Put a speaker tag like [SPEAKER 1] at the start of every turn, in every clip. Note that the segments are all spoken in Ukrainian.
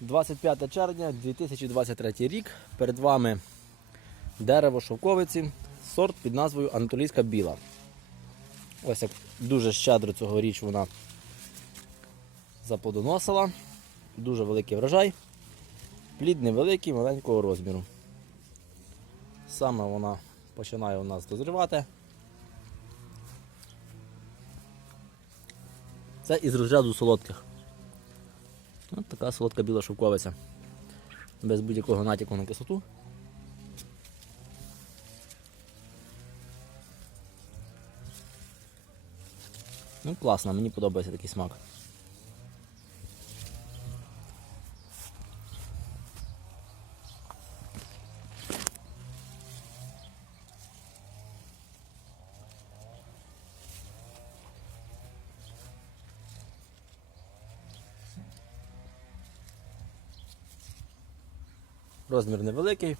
[SPEAKER 1] 25 червня 2023 рік. Перед вами дерево шовковиці, сорт під назвою Анатолійська біла. Ось як дуже щедро цьогоріч вона заплодоносила. Дуже великий врожай. Плід невеликий, маленького розміру. Саме вона починає у нас дозрівати. Це із розряду солодких. Ось така солодка біла шовковиця. Без будь-якого натяку на кислоту. Ну, класно, мені подобається такий смак. Розмір невеликий,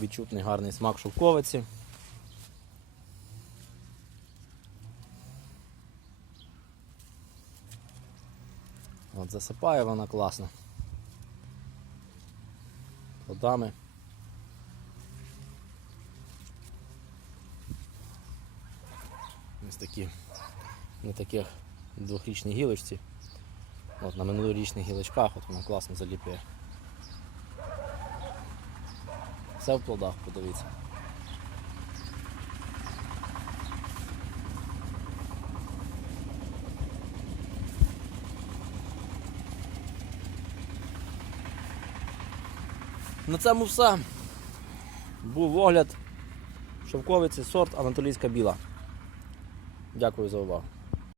[SPEAKER 1] відчутний гарний смак шовковиці. От засипає вона класно. Плодами. Ось такі на таких двохрічній гілочці. От на минулорічних гілочках от вона класно заліплює. Все в плодах, подивіться. На цьому все. Був огляд шовковиці сорт Анатолійська біла. Дякую за увагу.